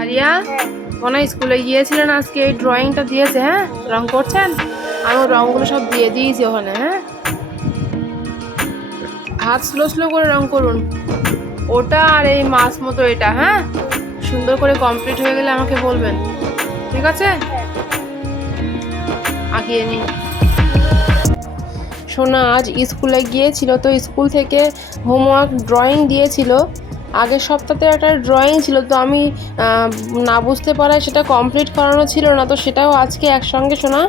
Area, মনে স্কুলে গিয়েছিলেন আজকে, এই ড্রয়িংটা দিয়েছে হ্যাঁ? রং করছেন? আমি ওর রংগুলো সব দিয়ে দিয়েছি ওখানে হ্যাঁ? হাত স্লো স্লো করে রং করুন। ওটা আর এই মাছ মতো এটা হ্যাঁ? সুন্দর করে কমপ্লিট হয়ে গেলে আমাকে বলবেন। ঠিক আছে? আঁকিয়ে নিন। সোনা আজ স্কুলে গিয়েছিল, তো স্কুল থেকে হোমওয়ার্ক ড্রয়িং দিয়েছিল। আগের সপ্তাহে একটা ড্রয়িং ছিল তো আমি না বুঝতে পারায় সেটা কমপ্লিট করানো ছিল না তো সেটাও আজকে একসঙ্গে শোনা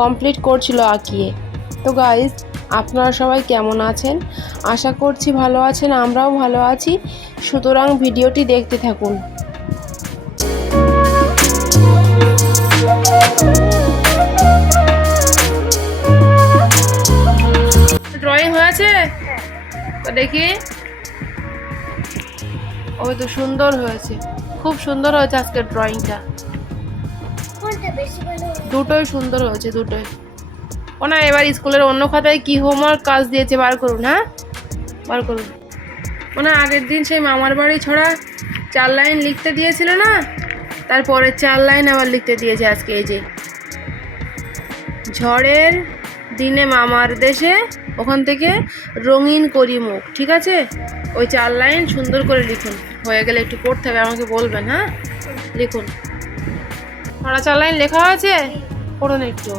কমপ্লিট করছিল আঁকিয়ে। তো গাইজ আপনারা সবাই কেমন আছেন? আশা করছি ভালো আছেন আমরাও ভালো আছি। সুতরাং ভিডিওটি দেখতে থাকুন। ড্রয়িং হয়েছে? তো দেখি। ওই তো সুন্দর হয়েছে। খুব সুন্দর হয়েছে আজকের ড্রয়িংটা? দুটোই সুন্দর হয়েছে দুটোই। ও না এবার স্কুলের অন্য খাতায় কি হোমওয়ার্ক কাজ দিয়েছে বার করুন হ্যাঁ? বার করুন। ও না আগের দিন সেই মামার বাড়ি ছড়া চার লাইন লিখতে দিয়েছিল না? তারপরে চার লাইন আবার লিখতে দিয়েছে আজকে এই যে। ঝড়ের দিনে মামার দেশে ওখান থেকে রঙিন করি মুখ ঠিক আছে? ওই চার লাইন সুন্দর করে লিখুন। হয়ে গেলে একটু পড়তে হবে আমাকে বলবেন হ্যাঁ? লিখুন। চার লাইন লেখা আছে পড়ুন একটু।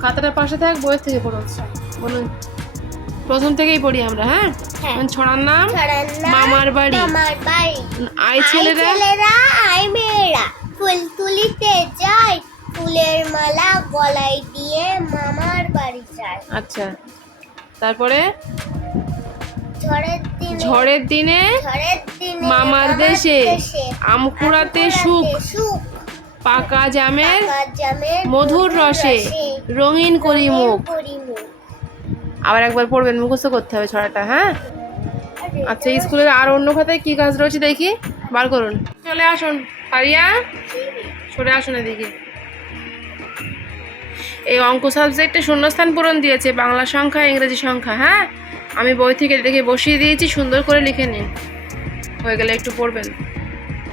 খাতাটা পাশে থাক বইয়ের থেকে পড়ুন। বলুন। প্রথম থেকেই পড়ি আমরা হ্যাঁ? হ্যাঁ। এখন ছড়ার নাম মামার বাড়ি। আই ছেলেরা আই মেয়েরা। ফুল তুলিতে যায় ফুলের মালা গলায় দিয়ে মামার বাড়ি যায়। আচ্ছা। তারপরে? ঝড়ের দিনে মামার দেশে আম কুড়াতে সুখ সুখ পাকা জামের মধুর রসে রঙিন করি মুখ। আবার একবার পড়বেন মুখস্থ করতে হবে ছড়াটা হ্যাঁ? আচ্ছা স্কুলের আর অন্য খাতায় কি কাজ রয়েছে দেখি? বার করুন। চলে আসুন পারিয়া? সরে আসুন এদিকে। এই অঙ্ক সাবজেক্টে শূন্যস্থান পূরণ দিয়েছে, বাংলা সংখ্যা, ইংরেজি সংখ্যা হ্যাঁ? আমি বই থেকে দেখে বসিয়ে দিয়েছি, সুন্দর করে লিখে নিন। হয়ে গেলে একটু পড়বেন।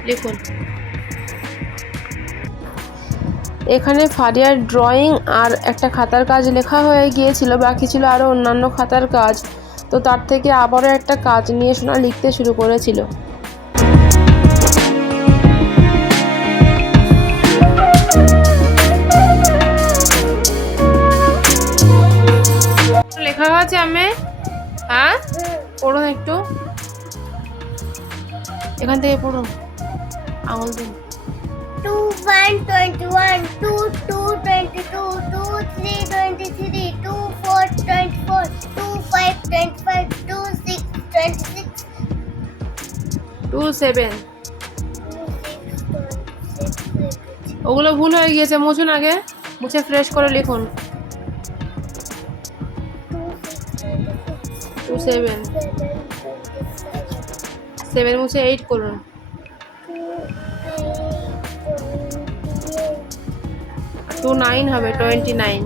লিখুন। এখানে ফারিয়ার ড্রয়িং আর একটা খাতার কাজ লেখা হয়ে গিয়েছিল, বাকি ছিল আরও অন্যান্য খাতার কাজ। তো তার থেকে আবারও একটা কাজ নিয়ে শোনা লিখতে শুরু করেছিল। হয়েছে আমি? হ্যাঁ পড়ুন একটু। এখান থেকে পড়ুন। আঙুল দিন। Two one twenty one two two twenty two two three twenty three two four twenty four two five twenty five two six twenty six two seven ওগুলো ভুল হয়ে গিয়েছে মুছুন আগে। মুছে ফ্রেশ করে লিখুন। টু সেভেন সেভেন মুছে এইট করুন টু নাইন হবে টোয়েন্টি নাইন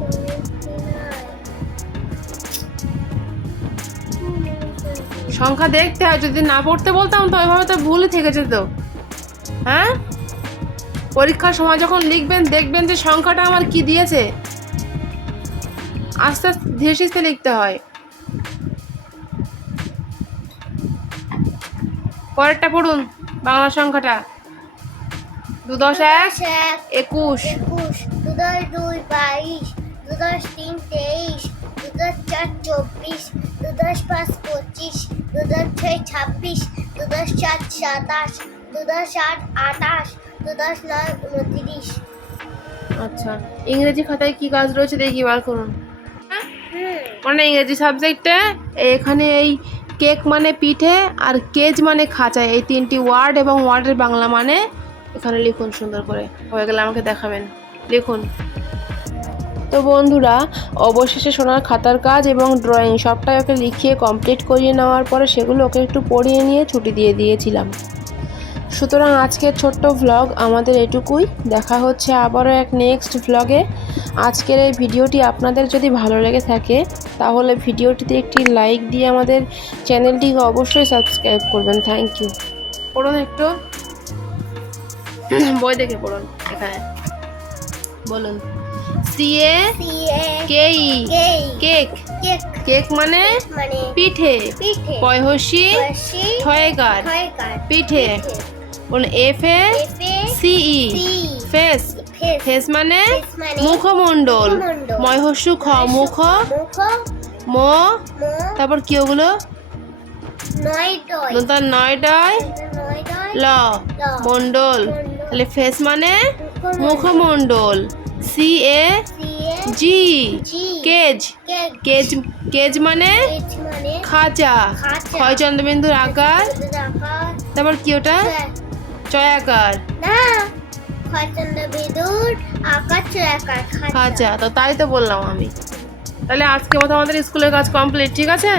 সংখ্যা দেখতে হয়, যদি না পড়তে বলতাম তো ওইভাবে তো ভুলই থেকে যেত। হ্যাঁ? পরীক্ষার সময় যখন লিখবেন, দেখবেন যে সংখ্যাটা আমার কি দিয়েছে? আস্তে আস্তে ধীরে লিখতে হয়। পরেরটা পড়ুন বাংলা সংখ্যাটা। দু দশ এক এক একুশ। একুশ দু দশ দুই বাইশ দু দশ তিন তেইশ দু দশ চার চব্বিশ দু দশ পাঁচ পঁচিশ দু দশ ছয় ছাব্বিশ দু দশ সাত সাতাশ দু দশ আট আটাশ দু দশ নয় উনত্রিশ। আচ্ছা ইংরেজি খাতায় কি কাজ রয়েছে দেখি বার করুন। মানে ইংরেজি সাবজেক্টে এখানে এই কেক মানে পিঠে আর কেজ মানে খাঁচা এই তিনটি ওয়ার্ড এবং ওয়ার্ডের বাংলা মানে এখানে লিখুন সুন্দর করে। হয়ে গেলে আমাকে দেখাবেন। লিখুন। তো বন্ধুরা, অবশেষে সোনার খাতার কাজ এবং ড্রয়িং সবটাই ওকে লিখিয়ে কমপ্লিট করিয়ে নেওয়ার পরে সেগুলো ওকে একটু পড়িয়ে নিয়ে ছুটি দিয়ে দিয়েছিলাম। সুতরাং আজকের ছোট্ট ভ্লগ আমাদের এটুকুই। দেখা হচ্ছে আবারও এক নেক্সট ভ্লগে আজকের এই ভিডিওটি আপনাদের যদি ভালো লেগে থাকে তাহলে ভিডিওটিতে একটি লাইক দিয়ে আমাদের চ্যানেলটিকে অবশ্যই সাবস্ক্রাইব করবেন। থ্যাংক ইউ পড়ুন একটু। বই দেখে পড়ুন এখানে। বলুন। C A K E cake. Cake. মানে মানে পিঠে। পিঠে। পয়হসি ছয়কার পিঠে। বলুন এফ এ এফে C E face face face মানে? মুখমণ্ডল। ময়হস্যু খ মুখ। ম। তারপর কি ওগুলো? নয় ডয় নতার নয়ডায় নয় ডয় ল। মণ্ডল। তাহলে ফেস মানে? মুখমণ্ডল। C A G. Cage. Cage. Cage মানে? মানে? খাঁচা। ক্ষয় চন্দ্রবিন্দুর আকার। আকার। তারপর কি ওটা? চয়াকার খাঁচা তো তাই তো বললাম আমি। তাহলে আজকে মতো আমাদের স্কুলের কাজ কমপ্লিট ঠিক আছে?